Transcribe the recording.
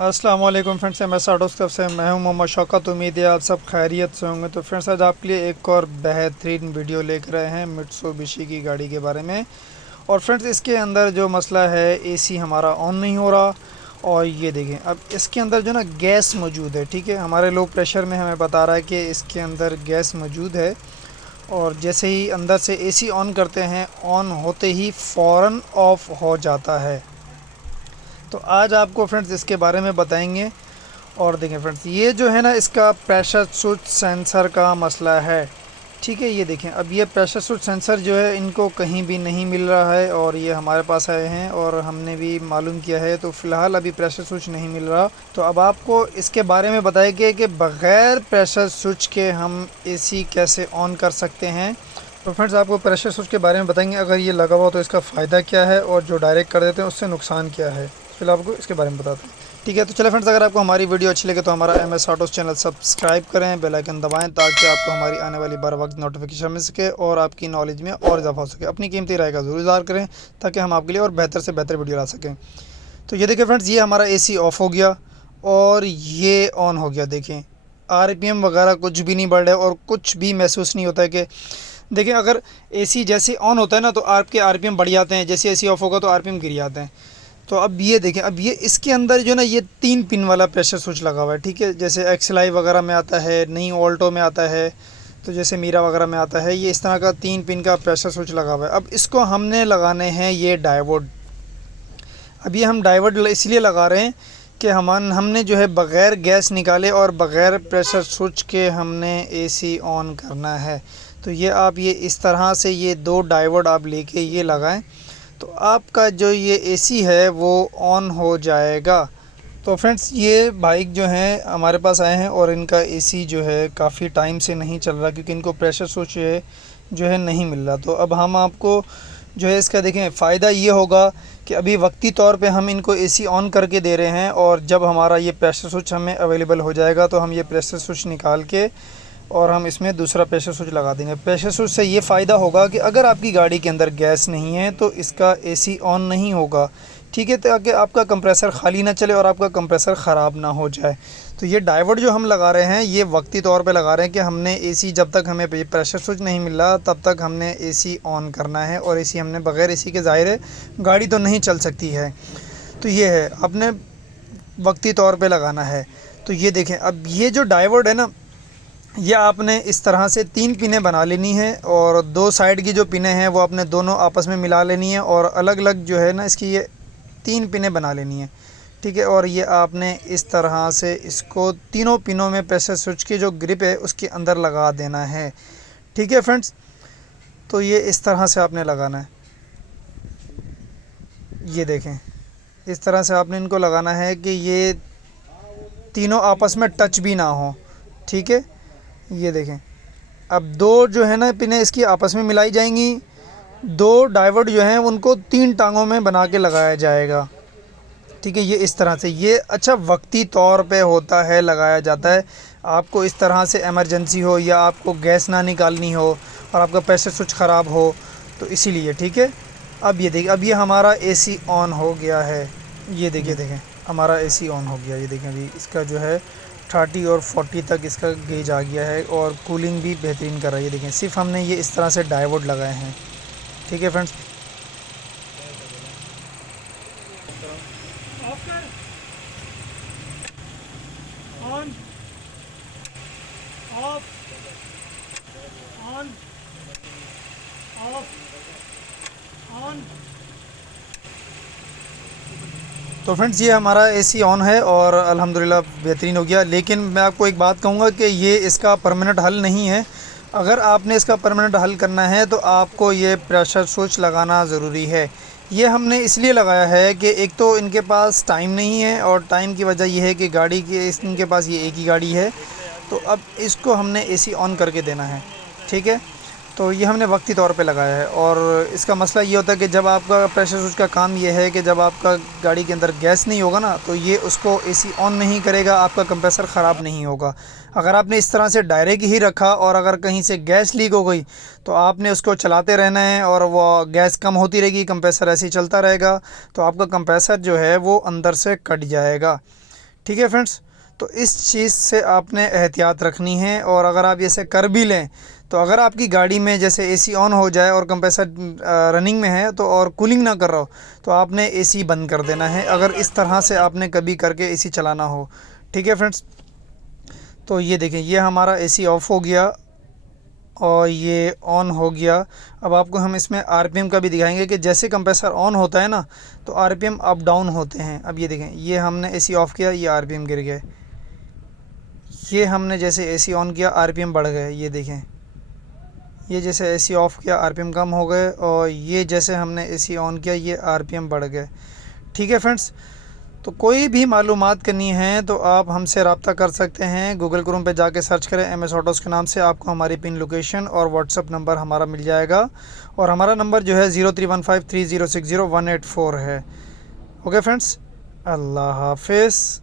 अस्सलाम वालेकुम friends, M S autos तरफ से मैं हूं मोहम्मद शौकत। उम्मीद है आप सब खैरियत से होंगे। तो फ्रेंड्स, आज आपके लिए एक और बेहतरीन वीडियो लेकर आए हैं मित्सुबिशी की गाड़ी के बारे में। और फ्रेंड्स, इसके अंदर जो मसला है, एसी हमारा ऑन नहीं हो रहा। और ये देखें, अब इसके अंदर जो ना गैस मौजूद है, ठीक है, हमारे लो प्रेशर में हमें बता रहा है कि इसके अंदर गैस मौजूद है। और जैसे ही अंदर से एसी ऑन करते हैं, ऑन होते ही फ़ौरन ऑफ हो जाता है। तो आज आपको फ्रेंड्स इसके बारे में बताएंगे। और देखें फ्रेंड्स, ये जो है ना, इसका प्रेशर स्विच सेंसर का मसला है, ठीक है। ये देखें, अब ये प्रेशर स्विच सेंसर जो है, इनको कहीं भी नहीं मिल रहा है। और ये हमारे पास आए हैं और हमने भी मालूम किया है, तो फ़िलहाल अभी प्रेशर स्विच नहीं मिल रहा। तो अब आपको इसके बारे में बताएंगे कि बग़ैर प्रेशर स्विच के हम एसी कैसे ऑन कर सकते हैं। तो फ्रेंड्स, आपको प्रेशर स्विच के बारे में बताएंगे, अगर ये लगा हुआ तो इसका फ़ायदा क्या है, और जो डायरेक्ट कर देते हैं उससे नुकसान क्या है। फिलहाल आपको इसके बारे में बताते हैं, ठीक है। तो चले फ्रेंड्स, अगर आपको हमारी वीडियो अच्छी लगे तो हमारा M S autos channel subscribe करें, बेल आइकन दबाएं, ताकि आपको हमारी आने वाली बर वक्त नोटिफिकेशन मिल सके और आपकी नॉलेज में और इजाफा हो सके। अपनी कीमती राय का ज़रूर इज़हार करें, ताकि हम आपके लिए और बेहतर से बेहतर वीडियो ला सकें। तो ये देखिए फ्रेंड्स, ये हमारा एसी ऑफ हो गया और ये ऑन हो गया। देखें, आरपीएम वगैरह कुछ भी नहीं बढ़ रहा है और कुछ भी महसूस नहीं होता है कि देखें, अगर एसी जैसे ऑन होता है ना, तो आपके आरपीएम बढ़ जाते हैं, जैसे एसी ऑफ होगा तो आरपीएम गिर जाते हैं। तो अब ये देखें, अब ये इसके अंदर जो ना, ये 3 पिन वाला प्रेशर स्विच लगा हुआ है, ठीक है। जैसे एक्सएलआई वगैरह में आता है, नई ऑल्टो में आता है, तो जैसे मीरा वगैरह में आता है, ये इस तरह का 3 पिन का प्रेशर स्विच लगा हुआ है। अब इसको हमने लगाने हैं ये डायोड। अब ये हम डायोड इसलिए लगा रहे हैं कि हमने जो है बग़ैर गैस निकाले और बग़ैर प्रेशर स्विच के हमने एसी ऑन करना है। तो ये आप ये इस तरह से ये 2 डायोड आप लेके ये लगाएं, तो आपका जो ये एसी है वो ऑन हो जाएगा। तो फ्रेंड्स, ये बाइक जो है हमारे पास आए हैं और इनका एसी जो है काफ़ी टाइम से नहीं चल रहा, क्योंकि इनको प्रेशर स्विच जो है नहीं मिल रहा। तो अब हम आपको जो है इसका देखें, फ़ायदा ये होगा कि अभी वक्ती तौर पे हम इनको एसी ऑन करके दे रहे हैं, और जब हमारा ये प्रेशर स्विच हमें अवेलेबल हो जाएगा तो हम ये प्रेशर स्विच निकाल के और हम इसमें दूसरा प्रेशर स्विच लगा देंगे। प्रेशर स्विच से ये फ़ायदा होगा कि अगर आपकी गाड़ी के अंदर गैस नहीं है तो इसका एसी ऑन नहीं होगा, ठीक है, ताकि आपका कंप्रेसर खाली ना चले और आपका कंप्रेसर ख़राब ना हो जाए। तो ये डायोड जो हम लगा रहे हैं, ये वक्ती तौर पे लगा रहे हैं कि हमने एसी, जब तक हमें प्रेशर स्विच नहीं मिल रहा तब तक हमने एसी ऑन करना है। और एसी हमने बग़ैर एसी के, ज़ाहिर है, गाड़ी तो नहीं चल सकती है। तो ये है, आपने वक्ती तौर पे लगाना है। तो ये देखें, अब ये जो डायोड है ना, ये आपने इस तरह से 3 पिनें बना लेनी है, और 2 साइड की जो पिनें हैं वो आपने दोनों आपस में मिला लेनी है, और अलग अलग जो है ना, इसकी ये 3 पिनें बना लेनी है, ठीक है। और ये आपने इस तरह से इसको तीनों पिनों में प्रेशर स्विच की जो ग्रिप है उसके अंदर लगा देना है, ठीक है फ्रेंड्स। तो ये इस तरह से आपने लगाना है। ये देखें, इस तरह से आपने इनको लगाना है कि ये तीनों आपस में टच भी ना हो, ठीक है। ये देखें, अब 2 जो है ना पिनें इसकी आपस में मिलाई जाएंगी, 2 डायोड जो हैं उनको 3 टांगों में बना के लगाया जाएगा, ठीक है। ये इस तरह से, ये अच्छा वक्ती तौर पे होता है, लगाया जाता है। आपको इस तरह से इमरजेंसी हो या आपको गैस ना निकालनी हो और आपका प्रेशर स्विच ख़राब हो, तो इसीलिए, ठीक है। अब ये देखिए, अब ये हमारा एसी ऑन हो गया है। ये देखिए, देखें हमारा एसी ऑन हो गया। ये देखें, अभी इसका जो है 30 और 40 तक इसका गेज आ गया है, और कूलिंग भी बेहतरीन कर रहा है। ये देखें, सिर्फ हमने ये इस तरह से डायोड लगाए हैं, ठीक है friends. On, of, on, of, on. तो फ्रेंड्स, ये हमारा एसी ऑन है और अल्हम्दुलिल्लाह बेहतरीन हो गया। लेकिन मैं आपको एक बात कहूँगा कि ये इसका परमानेंट हल नहीं है। अगर आपने इसका परमानेंट हल करना है तो आपको ये प्रेशर स्विच लगाना ज़रूरी है। ये हमने इसलिए लगाया है कि एक तो इनके पास टाइम नहीं है, और टाइम की वजह यह है कि गाड़ी के इनके पास ये एक ही गाड़ी है। तो अब इसको हमने एसी ऑन करके देना है, ठीक है। तो ये हमने वक्ती तौर पे लगाया है, और इसका मसला ये होता है कि जब आपका प्रेशर स्विच का काम ये है कि जब आपका गाड़ी के अंदर गैस नहीं होगा ना, तो ये उसको एसी ऑन नहीं करेगा, आपका कंप्रेसर ख़राब नहीं होगा। अगर आपने इस तरह से डायरेक्ट ही रखा और अगर कहीं से गैस लीक हो गई तो आपने उसको चलाते रहना है, और वो गैस कम होती रहेगी, कंप्रेसर ऐसे ही चलता रहेगा, तो आपका कंप्रेसर जो है वो अंदर से कट जाएगा, ٹھیک ہے فرینڈس، تو اس چیز سے آپ نے احتیاط رکھنی ہے، اور اگر آپ ایسے کر بھی لیں تو اگر آپ کی گاڑی میں جیسے اے سی آن ہو جائے اور کمپریسر رننگ میں ہے تو اور کولنگ نہ کر رہا ہو تو آپ نے اے سی بند کر دینا ہے، اگر اس طرح سے آپ نے کبھی کر کے اے سی چلانا ہو۔ ٹھیک ہے فرینڈس، تو یہ دیکھیں یہ ہمارا اے سی آف ہو گیا اور یہ آن ہو گیا۔ اب آپ کو ہم اس میں آر پی ایم کا بھی دکھائیں گے کہ جیسے کمپریسر آن ہوتا ہے نا تو R P M up down ہوتے ہیں۔ اب یہ دیکھیں یہ ہم نے اے سی آف کیا، یہ آر پی ایم گر گئے، یہ ہم نے جیسے اے سی آن کیا آر پی ایم بڑھ گئے، یہ دیکھیں یہ جیسے اے سی آف کیا آر پی ایم کم ہو گئے، اور یہ جیسے ہم نے اے سی آن کیا یہ آر پی ایم بڑھ گئے۔ ٹھیک ہے فرینڈس، تو کوئی بھی معلومات کرنی ہے تو آپ ہم سے رابطہ کر سکتے ہیں، گوگل کروم پہ جا کے سرچ کریں ایم ایس آٹوز کے نام سے، آپ کو ہماری پن لوکیشن اور واٹس اپ نمبر ہمارا مل جائے گا، اور ہمارا نمبر جو ہے 0315306018 ہے۔ اوکے فرینڈس، اللہ حافظ۔